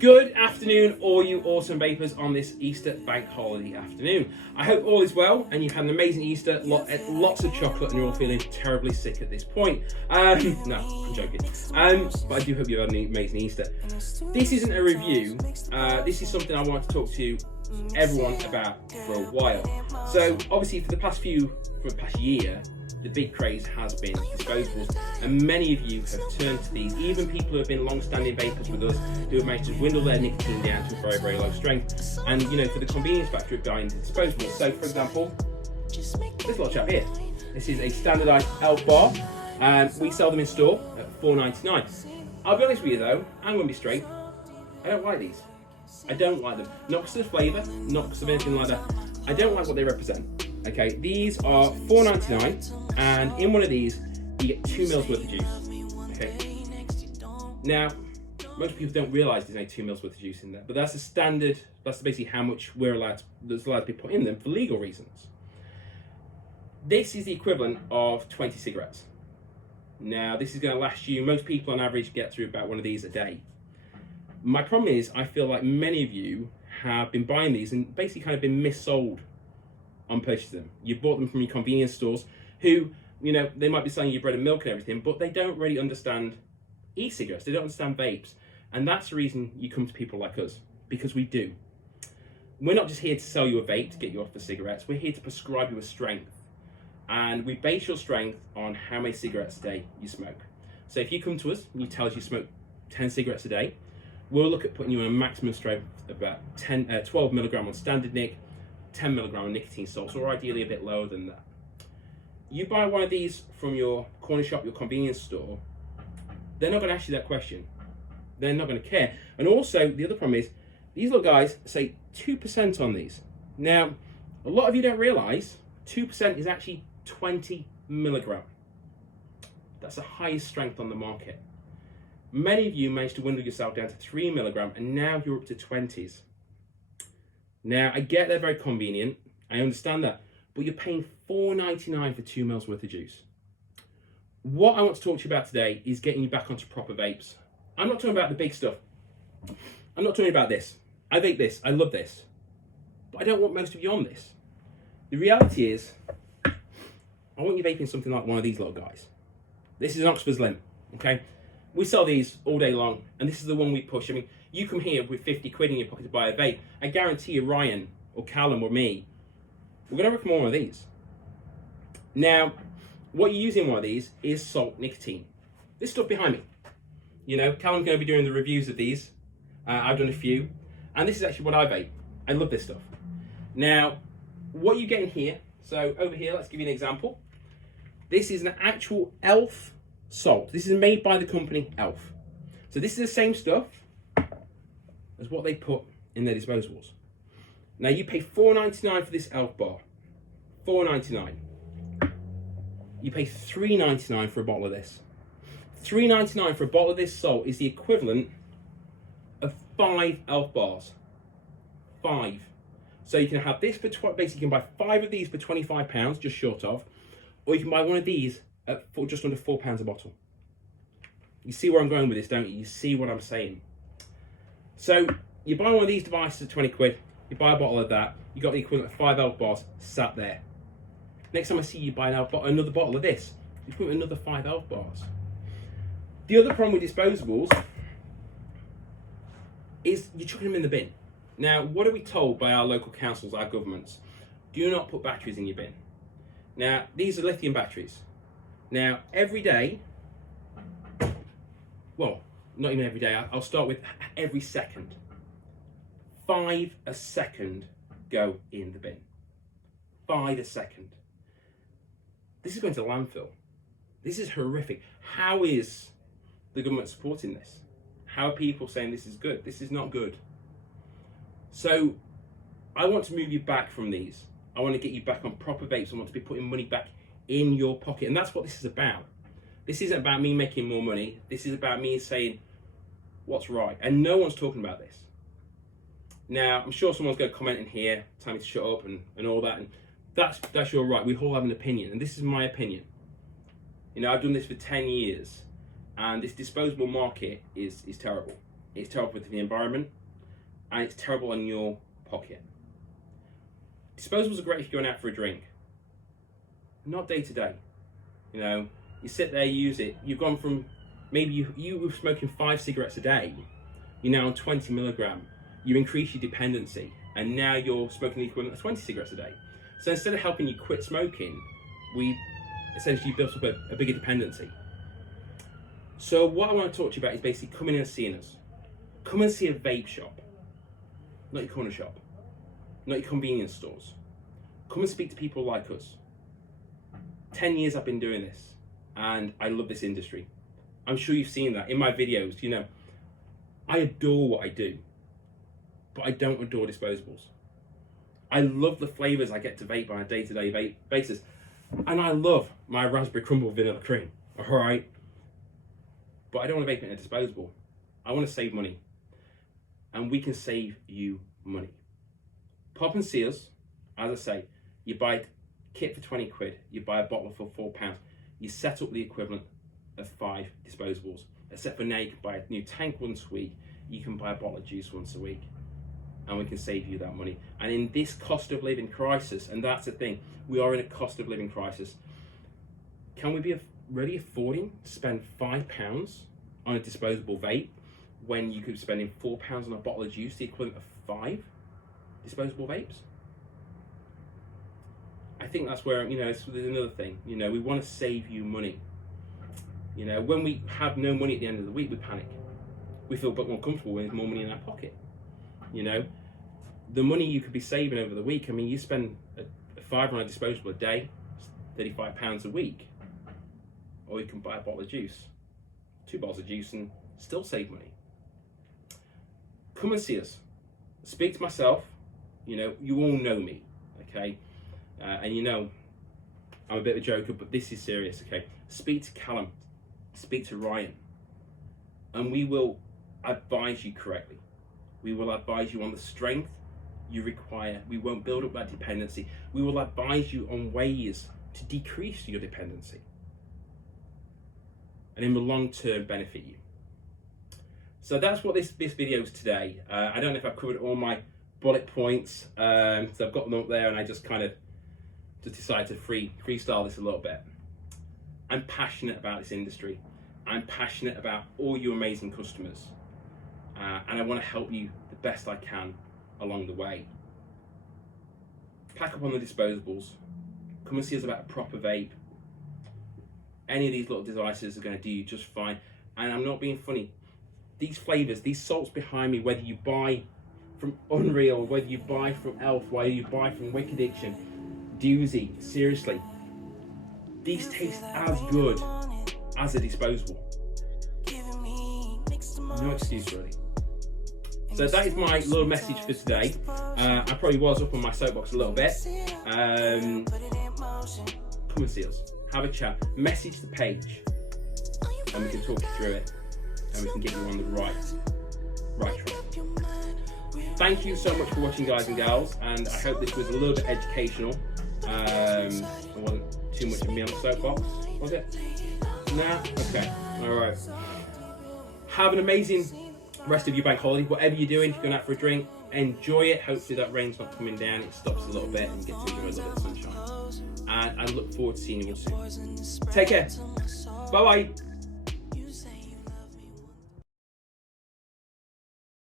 Good afternoon, all you awesome vapers on this Easter bank holiday afternoon. I hope all is well and you've had an amazing Easter, lots of chocolate, and you're all feeling terribly sick at this point. No, I'm joking. But I do hope you've had an amazing Easter. This isn't a review. This is something I want to talk to everyone about for a while. So obviously for the past year, the big craze has been disposables, and many of you have turned to these, even people who have been long-standing vapers with us, who have managed to dwindle their nicotine down to a very, very low strength, and for the convenience factor of going into disposables. So for example, this little chap here, this is a standardised elf bar, and we sell them in store at $4.99. I'll be honest with you though, I'm going to be straight, I don't like these. I don't like them. Not because of the flavour, not because of anything like that. I don't like what they represent. Okay, these are $4.99, and in one of these you get 2 mils worth of juice. Okay. Now, most people don't realise there's only 2 mils worth of juice in there, but that's the standard. That's basically how much that's allowed to be put in them for legal reasons. This is the equivalent of 20 cigarettes. Now, this is going to last you. Most people on average get through about one of these a day. My problem is, I feel like many of you have been buying these and basically kind of been missold on purchasing them. You bought them from your convenience stores who, they might be selling you bread and milk and everything, but they don't really understand e-cigarettes. They don't understand vapes. And that's the reason you come to people like us, because we do. We're not just here to sell you a vape to get you off the cigarettes. We're here to prescribe you a strength. And we base your strength on how many cigarettes a day you smoke. So if you come to us and you tell us you smoke 10 cigarettes a day, we'll look at putting you on a maximum strength of about 12 milligram on standard nic, 10 milligram of nicotine salts, or ideally a bit lower than that. You buy one of these from your corner shop, your convenience store, they're not going to ask you that question. They're not going to care. And also, the other problem is, these little guys say 2% on these. Now, a lot of you don't realise 2% is actually 20 milligram. That's the highest strength on the market. Many of you managed to dwindle yourself down to 3 milligram, and now you're up to 20s. Now, I get they're very convenient, I understand that, but you're paying $4.99 for 2 mils worth of juice. What I want to talk to you about today is getting you back onto proper vapes. I'm not talking about the big stuff. I'm not talking about this. I vape this, I love this, but I don't want most of you on this. The reality is, I want you vaping something like one of these little guys. This is an Oxford Slim, okay? We sell these all day long, and this is the one we push. I mean, you come here with 50 quid in your pocket to buy a vape, I guarantee you Ryan or Callum or me, we're going to recommend one of these. Now, what you use in one of these is salt nicotine. This stuff behind me. Callum's going to be doing the reviews of these. I've done a few, and this is actually what I vape. I love this stuff. Now, what you get in here, so over here, let's give you an example. This is an actual Elf salt. This is made by the company Elf. So this is the same stuff as what they put in their disposables. Now you pay $4.99 for this Elf bar. $4.99. You pay $3.99 for a bottle of this. $3.99 for a bottle of this salt is the equivalent of 5 Elf bars. 5. So you can have this for basically you can buy 5 of these for £25, just short of, or you can buy one of these for just under £4 a bottle. You see where I'm going with this, don't you? You see what I'm saying. So you buy one of these devices at 20 quid, you buy a bottle of that, you got the equivalent of 5 Elf bars sat there. Next time I see you buy another bottle of this, you put another 5 Elf bars. The other problem with disposables is you're chucking them in the bin. Now, what are we told by our local councils, our governments? Do not put batteries in your bin. Now, these are lithium batteries. Now, every day, well, not even every day, I'll start with every second. 5 a second go in the bin. 5 a second. This is going to landfill. This is horrific. How is the government supporting this? How are people saying this is good? This is not good. So, I want to move you back from these. I want to get you back on proper vapes. I want to be putting money back in your pocket. And that's what this is about. This isn't about me making more money. This is about me saying what's right. And no one's talking about this. Now, I'm sure someone's going to comment in here, tell me to shut up and all that. And that's your right. We all have an opinion. And this is my opinion. I've done this for 10 years. And this disposable market is terrible. it's terrible for the environment, and it's terrible on your pocket. Disposables are great if you're going out for a drink. Not day to day. You know, you sit there, use it. You've gone from maybe you were smoking 5 cigarettes a day. You're now on 20 milligram. You increase your dependency, and now you're smoking the equivalent of 20 cigarettes a day. So instead of helping you quit smoking, we essentially built up a bigger dependency. So what I want to talk to you about is basically coming in and seeing us. Come and see a vape shop, not your corner shop, not your convenience stores. Come and speak to people like us. 10 years I've been doing this, and I love this industry. I'm sure you've seen that in my videos. You know, I adore what I do, but I don't adore disposables. I love the flavors I get to vape on a day-to-day basis, and I love my raspberry crumble vanilla cream. All right, but I don't want to vape it in a disposable. I want to save money, and we can save you money. Pop and Seals, as I say, you buy a kit for 20 quid, you buy a bottle for £4, you set up the equivalent of 5 disposables. Except for now, you can buy a new tank once a week, you can buy a bottle of juice once a week, and we can save you that money. And in this cost of living crisis, and that's the thing, we are in a cost of living crisis. Can we be really affording to spend £5 on a disposable vape when you could be spending £4 on a bottle of juice, the equivalent of 5 disposable vapes? I think that's where, you know, there's another thing. You know, we want to save you money. You know, when we have no money at the end of the week, we panic. We feel a bit more comfortable when there's more money in our pocket. You know, the money you could be saving over the week, I mean, you spend a £5 on a disposable a day, £35 a week. Or you can buy a bottle of juice, 2 bottles of juice, and still save money. Come and see us. Speak to myself. You know, you all know me, okay? And you know, I'm a bit of a joker, but this is serious, okay? Speak to Callum, speak to Ryan, and we will advise you correctly. We will advise you on the strength you require. We won't build up that dependency. We will advise you on ways to decrease your dependency and in the long term benefit you. So that's what this video is today. I don't know if I've covered all my bullet points, so I've got them up there and I just kind of decided to freestyle this a little bit. I'm passionate about this industry. I'm passionate about all you amazing customers, and I want to help you the best I can along the way. Pack up on the disposables. Come and see us about a proper vape. Any of these little devices are going to do you just fine. And I'm not being funny. These flavors, these salts behind me, whether you buy from Unreal, whether you buy from Elf, whether you buy from Wicked Addiction, Doozy, seriously, these taste as good as a disposable. No excuse really. So that is my little message for today. I probably was up on my soapbox a little bit. Come and see us. Have a chat. Message the page, and we can talk you through it, and we can get you on the right track. Thank you so much for watching, guys and gals, and I hope this was a little bit educational. It wasn't too much of me on the soapbox, was it? Nah? Okay. Alright. Have an amazing rest of your bank holiday. Whatever you're doing, if you're going out for a drink, enjoy it. Hopefully that rain's not coming down, it stops a little bit and you get to enjoy a little bit of sunshine. And I look forward to seeing you all soon. Take care. Bye bye.